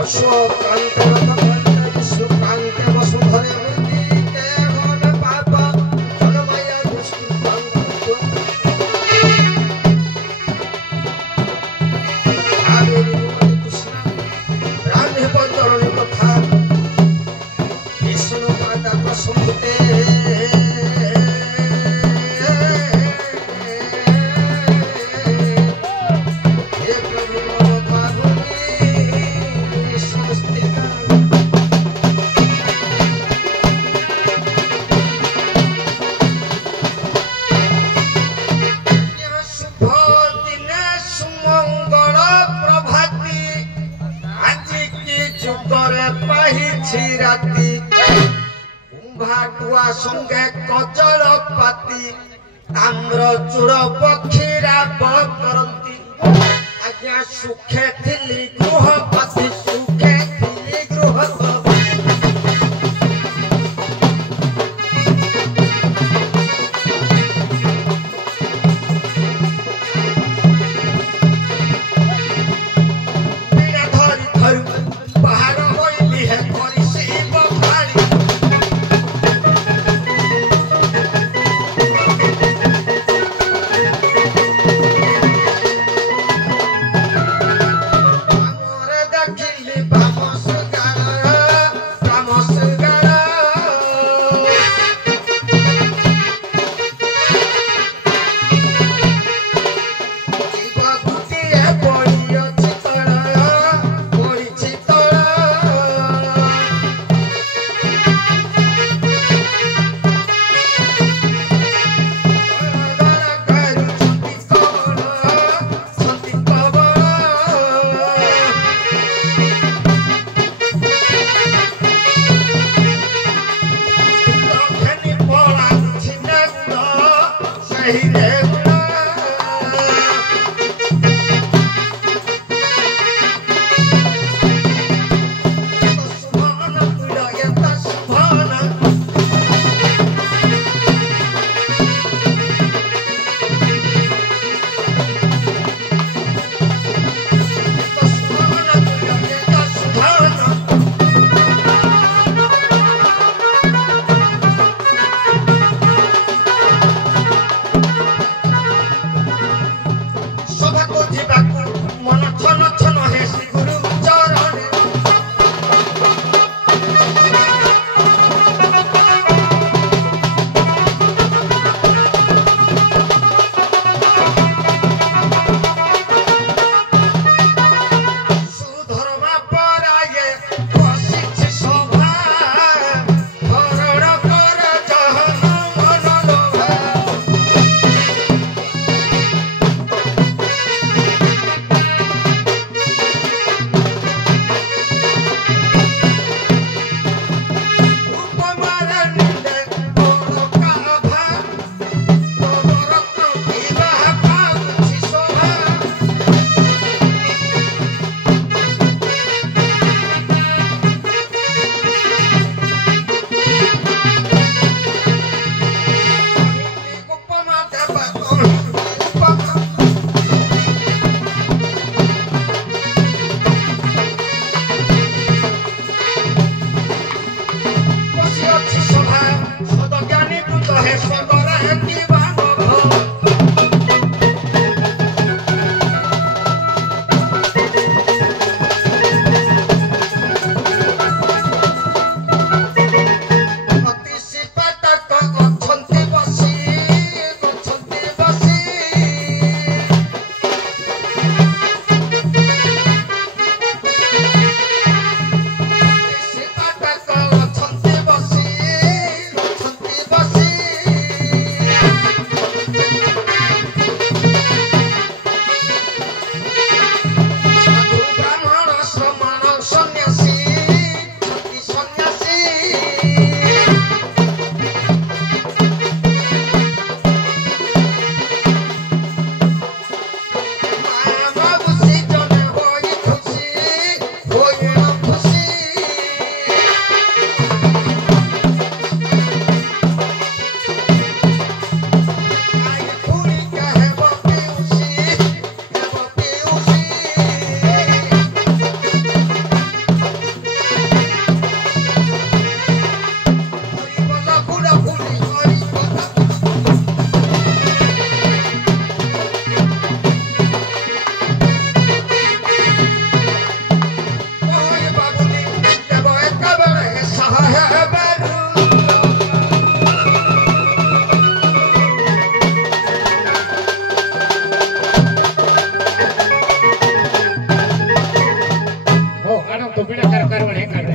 अशोकान्ते रथकान्ते विश्वकान्ते वसुधरे मूर्तिते भव पाप जगमय दुष्कृतं कावेरी गोमती कृष्णा राधे बंदरण कथा विष्णु माता प्रसंगते राती कुंभाटुआ संगे कचल पाती ताम्र चूर पक्षीरा करती आज्ञा सुखे थिली गृहपति सुखे थिली गृहपति बिना धरी धरू बाहर होइली है बड़े कर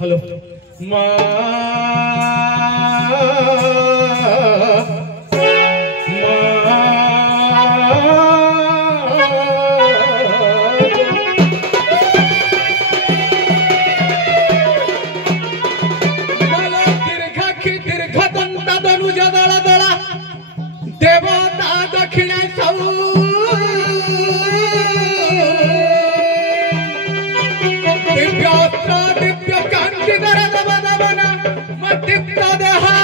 हेलो देवता दक्षिण दिव्य कांति दीप्त देहा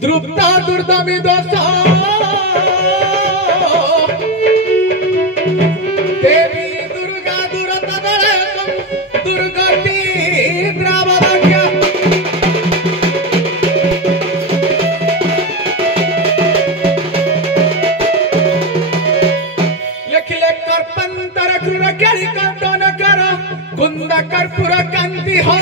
द्रुप्ता दुर्दमी दोष देवी दुर्गा दुरतदलकं दुर्गति द्रावदाख्य लिखले कर्पंतर क्रूर केळि कंदन कर कुंद कर्पूर कांति हो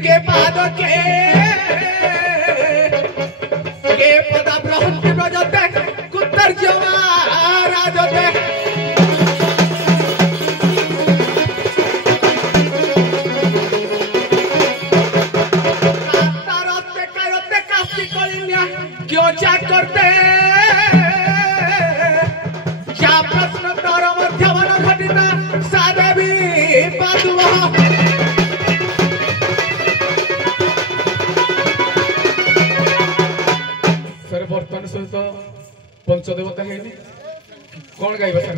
के पाद के पदा ब्रह्म प्रजते कुत्तर राजते तारते करते कास्ती कलिन्या क्यों चा करते क्या प्रश्न तार मध्यवन घटिता सादेवी पादुवा बर्तन सहित पंचदेवता है कौन गाइबा सर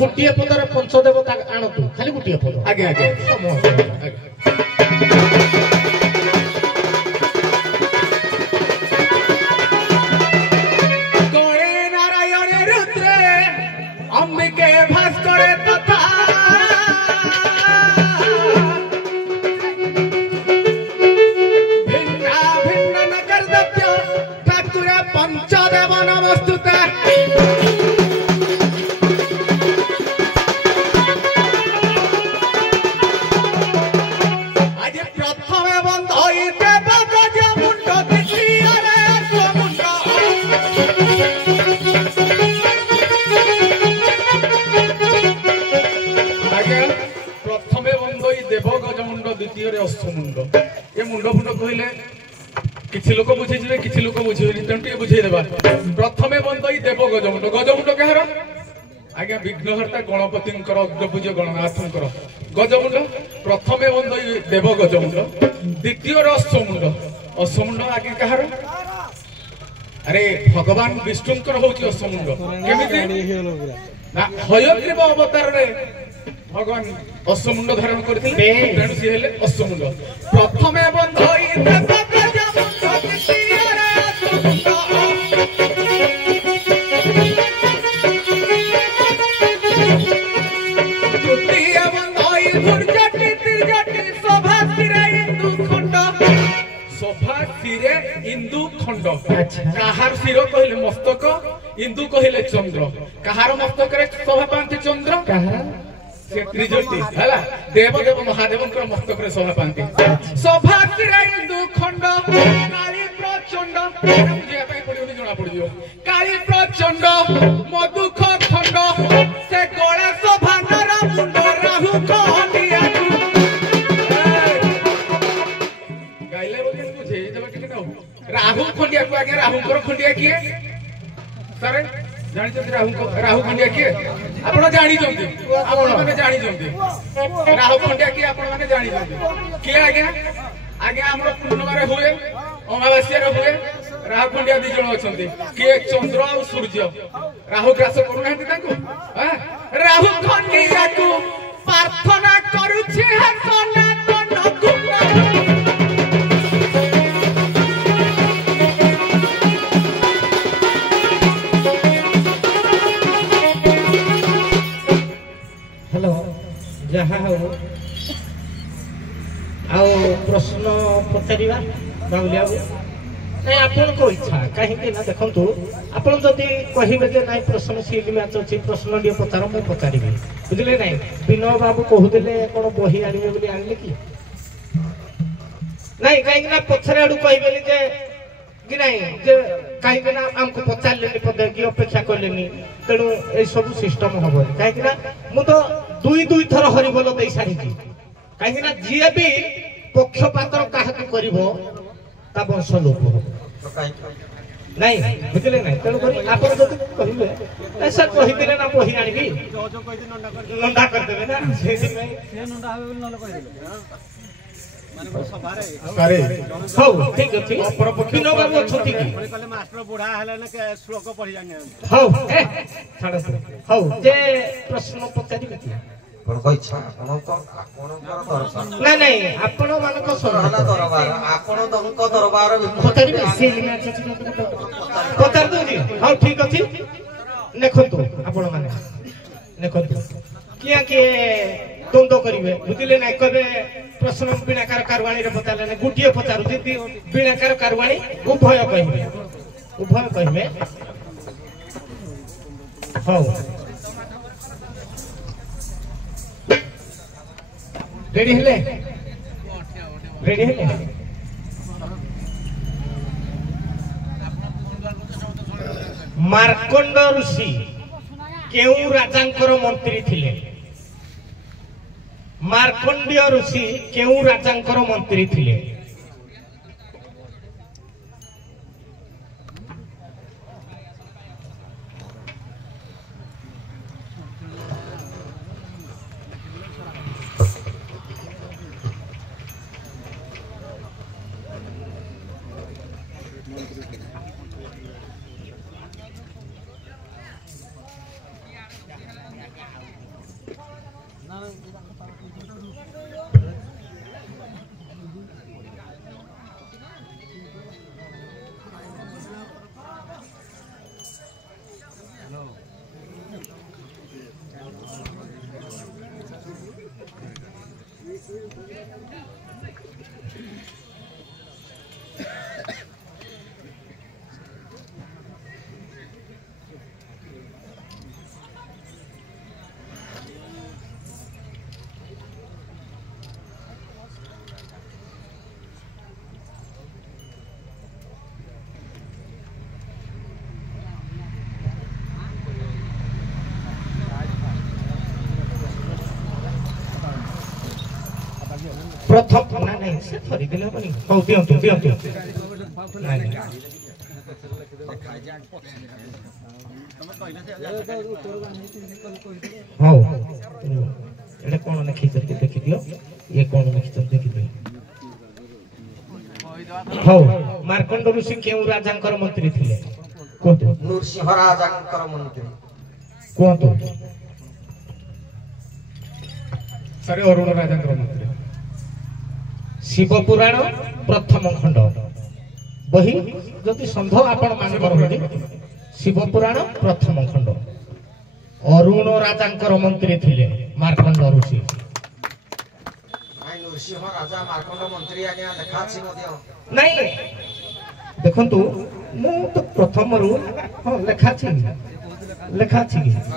गोटे पदर पंचदेवता आणतु खाली गोटे पद आगे आगे किछि लोक बुझिजिबे किछि लोक बुझिबेनि तेणु टिके बुझेइ देबा प्रथमे बंदई देव गजमुंड गजमुंड कहार आज्ञा विघ्नहर्ता गणपतिंकर अग्रपूज्य गणनाथंकर गजमुंड प्रथमे बंदई देव गजमुंड द्वितीय अश्वमुंड अश्वमुंड आज्ञा कहार अरे भगवान विष्णुंकर होउची अश्वमुंड केमिति ना हयग्रीव अवतार रे भगवान अश्वमुंड धारण करथिले तेणु सी हेले अश्वमुंड प्रथमे बंदई देव गजमुंड द्वितीय अश्वमुंड तृतीय बंदई दुर्जटि त्रिजटि शोभा सिरे इंदु खंड शोभा सिरे इंदु खंड कहार सिर कहले मस्तक इंदु कहले चंद्र कहार मस्तक रे शोभा पांति चंद्र से त्रिजटी हला देव देव महादेवंकर मस्तक रे शोभा पांति शोभा सिरे इंदु खंड काली प्रचंड जे पई पडियो जणा पडियो काली प्रचंड मधुख खंड से गोळा शोभा नरा मुंड राहु खंडिया गाइले बोली बुझे जब टिके न राहु खंडिया को आगे राहुंकर खंडिया किए सर जानि छथि राहु खंडिया किए आपण जानि छथि आपण माने जानि छथि राहु खंडिया किए आपण माने जानि छथि किए आज्ञा आज्ञा हमर पूर्णिमा रे हुए अमावास्या रे हुए राहु खंडिया दी जण अछंती किए चंद्र और सूर्य राहु ग्रास करू नाहंती तांको राहु खंडिया को प्रार्थना करूछि हे सनातन गुण हेलो जहा हो आओ प्रश्न पचारिबा बाबुलिया नहीं आपन को इच्छा कहीं ना देखंतु आपन जदी कहिबे जे नहीं प्रश्न सील मैच अछि प्रश्न दियो पचार मैं पचारिबे बुझले नहीं विनय बाबू कहूदिले कोन बही आनिबे बोली आनले की नहीं कहीं ना पछरे आडू कहिबेली जे कि नहीं जे कहीं ना हमको पचारलेनी पदे की अपेक्षा करलेनी तेणु ए सब सिस्टम हबो कहीं ना मु तो दुई थर हरिबोल देई सारी कहीं ना जे भी पक्षपातर काहकु करिवो ता वंश लोप हो नहीं बुझले नहीं तेणु करी आपण जति कहिबे ऐसा कहिदिले ना बही आनिबी जो कहि दिन नंदा कर देबे ना से नंदा हबे बोल न कहि देले माने को सभारे अरे हो ठीक अछि अपर पक्षी न बाबू छथि की कहले मास्टर बुढा हले न के श्लोक पढि जाने हो ए छाड़ हो जे प्रश्न पचारिबे की पण को इच्छा आपणकर दरबार नहीं नहीं आपण मानको सरहला दरबार आपण दंक दरबार पचारिबे से पचार दोजी हां ठीक अछि देखंतु आपण माने देखंतु किया के द्वंद्व करिवे बुझिले ना कबे प्रश्न बिनाकार कारवाणी रे पचारले ना गुटिए पचारु दिति बिनाकार कारवाणी उभय कहिबे हां रेडी हेले मार्कंड ऋषि केउ राजांकर मंत्री थिले मार्कंडीय ऋषि केउ राजांकर मंत्री थिले प्रथम ना नहीं से थरी दिले बनी हो दियंतु ହଉ ଏଇଟା କ'ଣ ଲେଖିଛନ୍ତି ଦେଖିଦିଅ ଇଏ କ'ଣ ଲେଖିଛନ୍ତି ଦେଖିଦିଅ। ହଉ ମାର୍କଣ୍ଡ ଋଷି କେଉଁ ରାଜାଙ୍କର ମନ୍ତ୍ରୀ ଥିଲେ କୁହନ୍ତୁ? ନୃସିଂହ ରାଜାଙ୍କର ମନ୍ତ୍ରୀ। କୁହନ୍ତୁ? ସାରେ ଅରୁଣ ରାଜାଙ୍କର ମନ୍ତ୍ରୀ। ଶିବ ପୁରାଣ ପ୍ରଥମ ଖଣ୍ଡ ବହି ଯଦି ସମ୍ଭବ ଆପଣ ମାନଙ୍କର ବୋଲି ଶିବ ପୁରାଣ ପ୍ରଥମ ଖଣ୍ଡ ଅରୁଣ ରାଜାଙ୍କର ମନ୍ତ୍ରୀ ଥିଲେ ମାର୍କଣ୍ଡ ଋଷି। ନୃସିଂହ ରାଜା ମାର୍କଣ୍ଡ ମନ୍ତ୍ରୀ ଆଜ୍ଞା ଲେଖା ଅଛି ମଧ୍ୟ। ନାଇଁ ଦେଖନ୍ତୁ ମୁଁ ତ ପ୍ରଥମରୁ ହଁ ଲେଖା ଅଛି କି?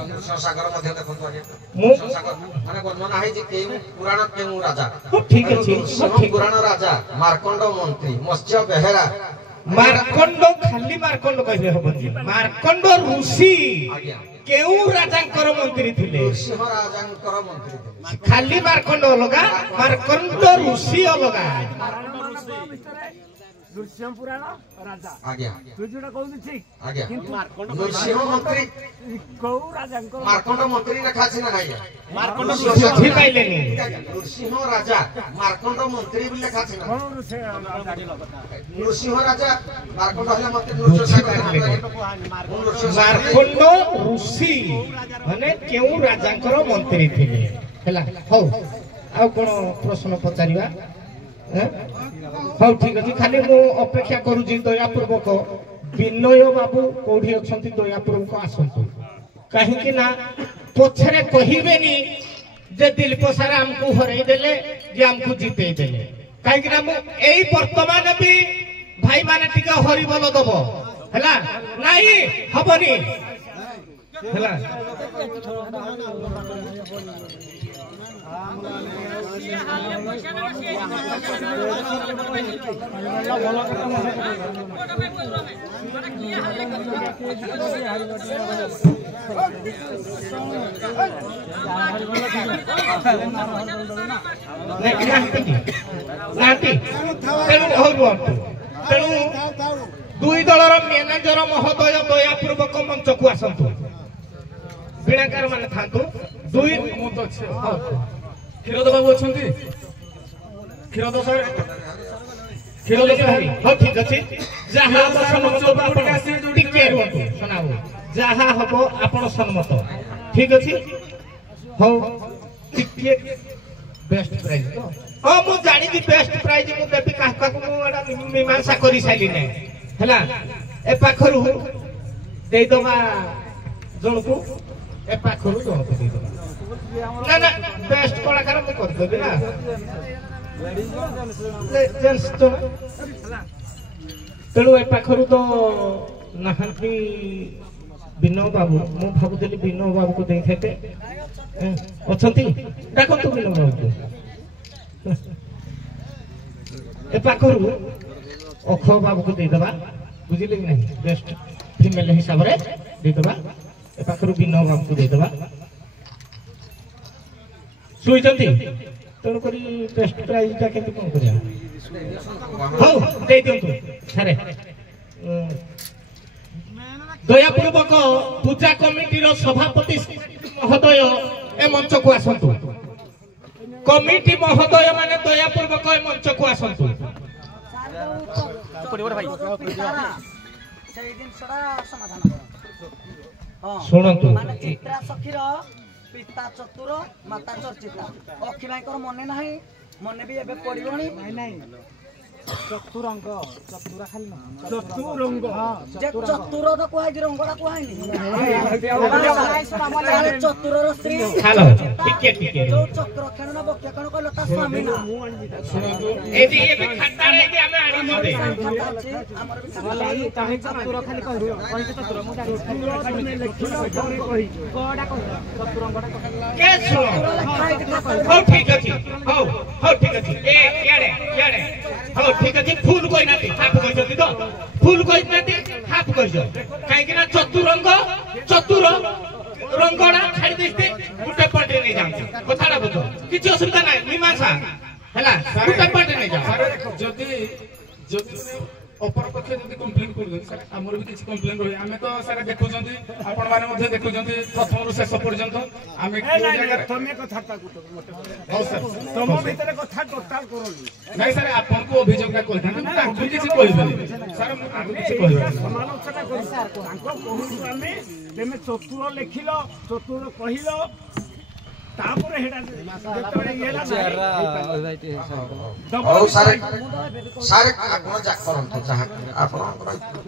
ନୃସିଂହ ସାଗର ମଧ୍ୟ ଦେଖନ୍ତୁ ଆଜ୍ଞା। ମୁଁ ସାଗର ମାନେ ବର୍ଣ୍ଣନା ହେଇଛି କେଉଁ ପୁରାଣ କେଉଁ ରାଜା। ହଁ ଠିକ ଅଛି ନୃସିଂହ ପୁରାଣ ରାଜା ମାର୍କଣ୍ଡ ମନ୍ତ୍ରୀ ମତ୍ସ୍ୟ ବେହେରା। ମାର୍କଣ୍ଡ ଖାଲି ମାର୍କଣ୍ଡ କହିଲେ ହବନି ମାର୍କଣ୍ଡ ଋଷି ଆଜ୍ଞା କେଉଁ ରାଜାଙ୍କର ମନ୍ତ୍ରୀ ଥିଲେ? ନୃସିଂହ ରାଜାଙ୍କର ମନ୍ତ୍ରୀ ଥିଲେ। ଖାଲି ମାର୍କଣ୍ଡ ଅଲଗା ମାର୍କଣ୍ଡ ଋଷି ଅଲଗା। ନୃସିଂହ ପୁରାଣ ରାଜା ଆଜ୍ଞା ତୁ ଯୋଉଟା କହୁଛୁ ଠିକ ଆଜ୍ଞା କିନ୍ତୁ ନୃସିଂହ ମନ୍ତ୍ରୀ କୋଉ ରାଜାଙ୍କର ମାର୍କଣ୍ଡ ମନ୍ତ୍ରୀ ଲେଖା ଅଛି ନା ନାଇଁ? ବୁଝିପାଇଲେନି? ନୃସିଂହ ରାଜା ମାର୍କଣ୍ଡ ମନ୍ତ୍ରୀ ବୋଲି ଲେଖା ଅଛି ନା? କଣ ନୃସିଂହ ନୃସିଂହ ରାଜା ମାର୍କଣ୍ଡ ହେଲେ ମନ୍ତ୍ରୀ ନୃସିଂହ ସାଗର। ମାର୍କଣ୍ଡ ଋଷି ମାନେ କେଉଁ ରାଜାଙ୍କର ମନ୍ତ୍ରୀ ଥିଲେ ହେଲା। ହଉ ଆଉ କଣ ପ୍ରଶ୍ନ ପଚାରିବା? ହଉ ଠିକ ଅଛି ଖାଲି ମୁଁ ଅପେକ୍ଷା କରୁଛି ଦୟାପୂର୍ବକ ବିନୟ ବାବୁ କୋଉଠି ଅଛନ୍ତି ଦୟାପୂର୍ବକ ଆସନ୍ତୁ। କାହିଁକି ନା ପଛରେ କହିବେନି ଯେ ଦିଲ୍ଲୀପ ସାର୍ ଆମକୁ ହରେଇ ଦେଲେ ଯେ ଆମକୁ ଜିତେଇ ଦେଲେ। କାହିଁକି ନା ମୁଁ ଏଇ ବର୍ତ୍ତମାନ ବି ଭାଇମାନେ ଟିକେ ହରିବୋଲ ଦବ ହେଲା ନାଇଁ ହବନି ହେଲା। ତେଣୁ ଦୁଇ ଦଳର ମ୍ୟାନେଜର ମହୋଦୟ ଦୟାପୂର୍ବକ ମଞ୍ଚକୁ ଆସନ୍ତୁ। ବୀଣାକାର ମାନେ ଥାନ୍ତୁ। ଦୁଇ ମୁଁ ତ ଅଛି। କ୍ଷୀରୋଦ ବାବୁ ଅଛନ୍ତି? କ୍ଷୀରୋଦ ସାର୍ କ୍ଷୀରୋଦ ସାର୍ ହଉ ଠିକ ଅଛି ଯାହା ହବ ସମ୍ମତ ଆପଣ ଟିକେ ରୁହନ୍ତୁ ଶୁଣାବୁ ଯାହା ହବ ଆପଣ ସମ୍ମତ ଠିକ ଅଛି। ହଉ ଟିକେ ବେଷ୍ଟ ପ୍ରାଇଜ ତ ହଁ ମୁଁ ଜାଣିଛି ବେଷ୍ଟ ପ୍ରାଇଜ ମୁଁ ଦେବି କାହାକୁ ମୁଁ ଏଟା ମୀମାଂସା କରିସାରିଲିନି ହେଲା। ଏ ପାଖରୁ ଦେଇଦବା ଜଣକୁ ଏ ପାଖରୁ ଜଣକୁ ଦେଇଦବା। ନା ନା ବେଷ୍ଟ କଳାକାର ମୁଁ କରିଦେବି ନା ତେଣୁ ଏ ପାଖରୁ ତ ନାହାନ୍ତି ବିନୟ ବାବୁ। ମୁଁ ଭାବୁଥିଲି ବିନୟ ବାବୁକୁ ଦେଇଥାନ୍ତେ। ଅଛନ୍ତି ଡାକନ୍ତୁ ବିନୟ ବାବୁକୁ। ଏ ପାଖରୁ ଅଖ ବାବୁକୁ ଦେଇଦବା ବୁଝିଲେ କି ନାହିଁ ବେଷ୍ଟ ଫିମେଲ ହିସାବରେ ଦେଇଦବା। ଏ ପାଖରୁ ବିନୟ ବାବୁକୁ ଦେଇଦବା। ଶୋଇଛନ୍ତି ତେଣୁକରି ବେଷ୍ଟ ପ୍ରାଇଜଟା କେମିତି କଣ କରିବା? ହଉ ଦେଇ ଦିଅନ୍ତୁ ସାରେ। ଦୟାପୂର୍ବକ ପୂଜା କମିଟିର ସଭାପତି ମହୋଦୟ ଏ ମଞ୍ଚକୁ ଆସନ୍ତୁ। କମିଟି ମହୋଦୟ ମାନେ ଦୟାପୂର୍ବକ ଏ ମଞ୍ଚକୁ ଆସନ୍ତୁ। ଶୁଣନ୍ତୁ ପିତା ଚତୁର ମାତା ଚର୍ଚିତା ଅକ୍ଷୀ ଭାଇଙ୍କର ମନେ ନାହିଁ ମନେ ବି ଏବେ ପଡିବନି। ଚତୁରଙ୍ଗ ଚତୁର ଖାଲି ଚତୁରଙ୍ଗ ଚତୁର ତ କୁହାଯାଇଛି ରଙ୍ଗଟା କୁହାଇନି। ଚତୁରର ସ୍ତ୍ରୀ ଯୋଉ ଚକ୍ର ଖେଳ ନା ବକ୍ୟ ଖେଳ କହିଲ ତା ସ୍ୱାମୀ ନା। ଚତୁର ଖାଲି କହିଛି ଚତୁର ମୁଁ ହଉ ଠିକ ଅଛି ହଉ ହଉ ଠିକ ଅଛି ହଉ ଠିକ ଅଛି ଫୁଲ କହିନାହାନ୍ତି ହାଫ କହିଛନ୍ତି ତ ଫୁଲ କହିନାହାନ୍ତି ହାଫ କହିଛ କାହିଁକି ନା ଚତୁରଙ୍ଗ ଚତୁର ରଙ୍ଗଟା ଛାଡି ଦେଇస్తే ଗୋଟେ ପଏଣ୍ଟରେ ନେଇଯାଆନ୍ତି କଥାଟା ବୁଝ କିଛି ଅସୁବିଧା ନାହିଁ ମୀମାଂସା ହେଲା ଗୋଟେ ପଏଣ୍ଟରେ ନେଇଯାଅ। ଯଦି ଅପର ପକ୍ଷ ଯଦି କମ୍ପ୍ଲେନ୍ କରୁଛନ୍ତି ସାର୍ ଆମର ବି କିଛି କମ୍ପ୍ଲେନ୍ ରହେ ଆମେ ତ ସାର୍ ଦେଖୁଛନ୍ତି ଆପଣମାନେ ମଧ୍ୟ ଦେଖୁଛନ୍ତି ପ୍ରଥମରୁ ଶେଷ ପର୍ଯ୍ୟନ୍ତ ଆମେ ତମେ କଥାଟା ହଉ ସାର୍ ତମ ଭିତରେ କଥା ଟୋଟାଲ କରନି ନାଇଁ ସାର୍ ଆପଣଙ୍କୁ ଅଭିଯୋଗଟା କରିଥାନ୍ତି ମୁଁ ତାଙ୍କୁ କିଛି କହିବେନି ସାର୍ ମୁଁ ତାଙ୍କୁ କିଛି କହିବେନି ସମାଲୋଚନା କରୁ ତାଙ୍କ କହୁଛୁ ଆମେ ତମେ ଚତୁର ଲେଖିଲ ଚତୁର କହିଲ ତାପରେ ହେଟା ଯେତେବେଳେ ଇଏଲା ହଉ ସାର୍ ସାର୍ ଆପଣ ଯା କରନ୍ତୁ ଯାହା ଆପଣ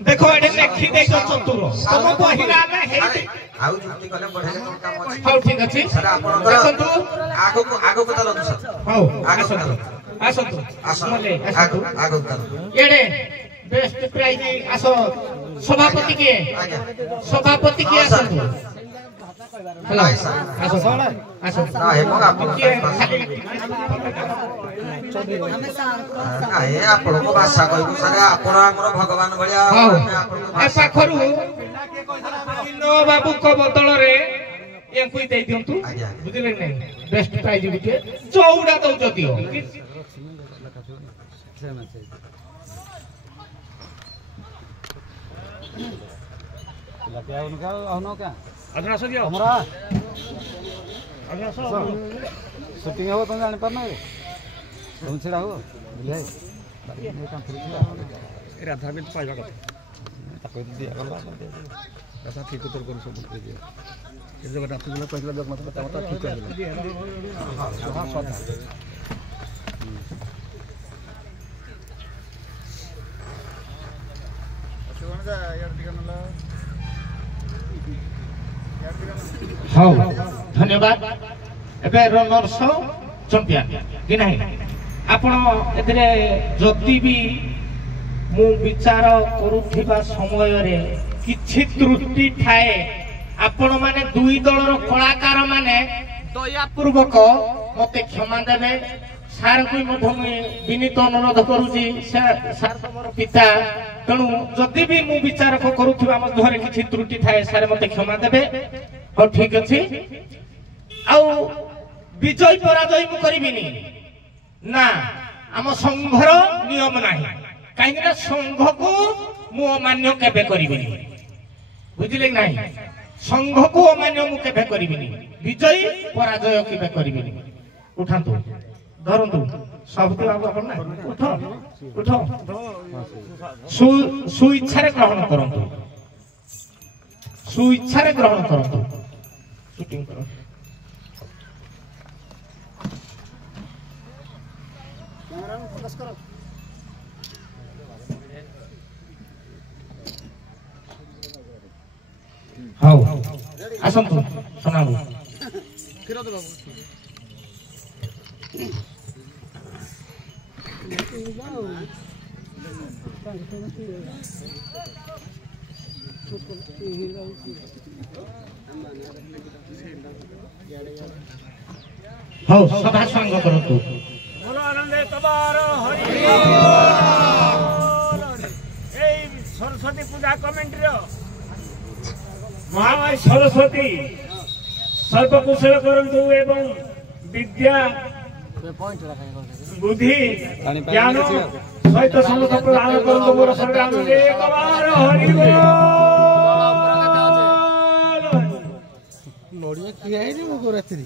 ଦେଖ ଏଠି ଲେଖି ଦେଇଛ ଚତୁର ତମ ବହିରେ ଆମେ ହେଇଛି ଆଉ ଯୁକ୍ତି କଲେ ବଢେଇଲେ କଣ କାମ ଅଛି ହଉ ଠିକ ଅଛି ସାର୍ ଆପଣଙ୍କର ଆଗକୁ ଚାଲନ୍ତୁ ସାର୍ ହଉ ଆଗକୁ ଚାଲନ୍ତୁ ଆସନ୍ତୁ ଆସନ୍ତୁ ଆଗକୁ ଚାଲନ୍ତୁ ଏଡେ ବେଷ୍ଟ ପ୍ରାଇଜ ଆସ ସଭାପତି କିଏ ସଭାପତି କିଏ ଆସନ୍ତୁ ହେଲା ଆସ ଆସ ଏବଂ ଆପଣ ଆପଣଙ୍କ ଭାଷା କହିବୁ ସାର୍ ଆପଣ ଆମର ଭଗବାନ ଭଳିଆ ଏ ପାଖରୁ ବାବୁଙ୍କ ବଦଳରେ ୟାଙ୍କୁ ଦେଇ ଦିଅନ୍ତୁ ବୁଝିଲେ ନାଇଁ ବେଷ୍ଟ ପ୍ରାଇଜ ଗୋଟେ ଚଉଡ଼ା ଦଉଛ ଦିଅ ସୁଟିଂ ହବ ତମେ ଜାଣିପାରୁନ ତମେ ଛିଡ଼ା ହବ ରାଧା ବି ପାଇବା କଥା ତାକୁ ଦିଆଗଲା ରାଧା ଠିକ ଉତ୍ତର କରୁ ସବୁ ଦିଅ ଜଗନ୍ନାଥ କହିଥିଲା ଜଗନ୍ନାଥ କଥା ଠିକ ହଉ ଧନ୍ୟବାଦ ଏବେ ରନର୍ସ ଚମ୍ପିଆନ କି ନାହିଁ ଆପଣ ଏଥିରେ ଯଦି ବି ମୁଁ ବିଚାର କରୁଥିବା ସମୟରେ କିଛି ତ୍ରୁଟି ଥାଏ ଆପଣ ମାନେ ଦୁଇ ଦଳର କଳାକାର ମାନେ ଦୟାପୂର୍ବକ ମତେ କ୍ଷମା ଦେବେ ସାର୍ଙ୍କୁ ମଧ୍ୟ ମୁଁ ବିନୀତ ଅନୁରୋଧ କରୁଛି ସାର୍ ତମର ପିତା ତେଣୁ ଯଦି ବି ମୁଁ ବିଚାରକ କରୁଥିବା ମଧ୍ୟରେ କିଛି ତ୍ରୁଟି ଥାଏ ସାର୍ ମତେ କ୍ଷମା ଦେବେ ହଉ ଠିକ ଅଛି ଆଉ ବିଜୟ ପରାଜୟ ମୁଁ କରିବିନି ନା ଆମ ସଂଘର ନିୟମ ନାହିଁ କାହିଁକି ନା ସଂଘକୁ ମୁଁ ଅମାନ୍ୟ କେବେ କରିବିନି ବୁଝିଲେ କି ନାହିଁ ସଂଘକୁ ଅମାନ୍ୟ ମୁଁ କେବେ କରିବିନି ବିଜୟ ପରାଜୟ କେବେ କରିବିନି ଉଠାନ୍ତୁ ଧରନ୍ତୁ ସଭାପତି ବାବୁ ଆପଣ ନା ଉଠ ଉଠ ସୁଇଚ୍ଛାରେ ଗ୍ରହଣ କରନ୍ତୁ ସୁଇଚ୍ଛାରେ ଗ୍ରହଣ କରନ୍ତୁ ସୁଟିଂ କରନ୍ତୁ ହଉ ଆସନ୍ତୁ ଶୁଣାବୁ ହଉ ସଭା ସଙ୍ଗ କରନ୍ତୁ ଭଲ ଆନନ୍ଦ ତବାର ହରି এই ସରସ୍ୱତୀ ପୂଜା କମିଟିର ମହାମାୟୀ ସରସ୍ୱତୀ ସର୍ବକୁଶଳ କରନ୍ତୁ ଏବଂ ବିଦ୍ୟା ବୁଦ୍ଧି ଜ୍ଞାନ ସହିତ ସମସ୍ତ ପ୍ରଦାନ କରନ୍ତୁ ମୋର ସଂଗ୍ରାମ ଏକବାର ହରି ନଡ଼ିଆ ଖିଆ ହେଇନି ମୁଁ ରାତିରେ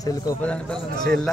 ସେଲ୍ କପ ଜାଣିପାରିଲାନି ସେଲ୍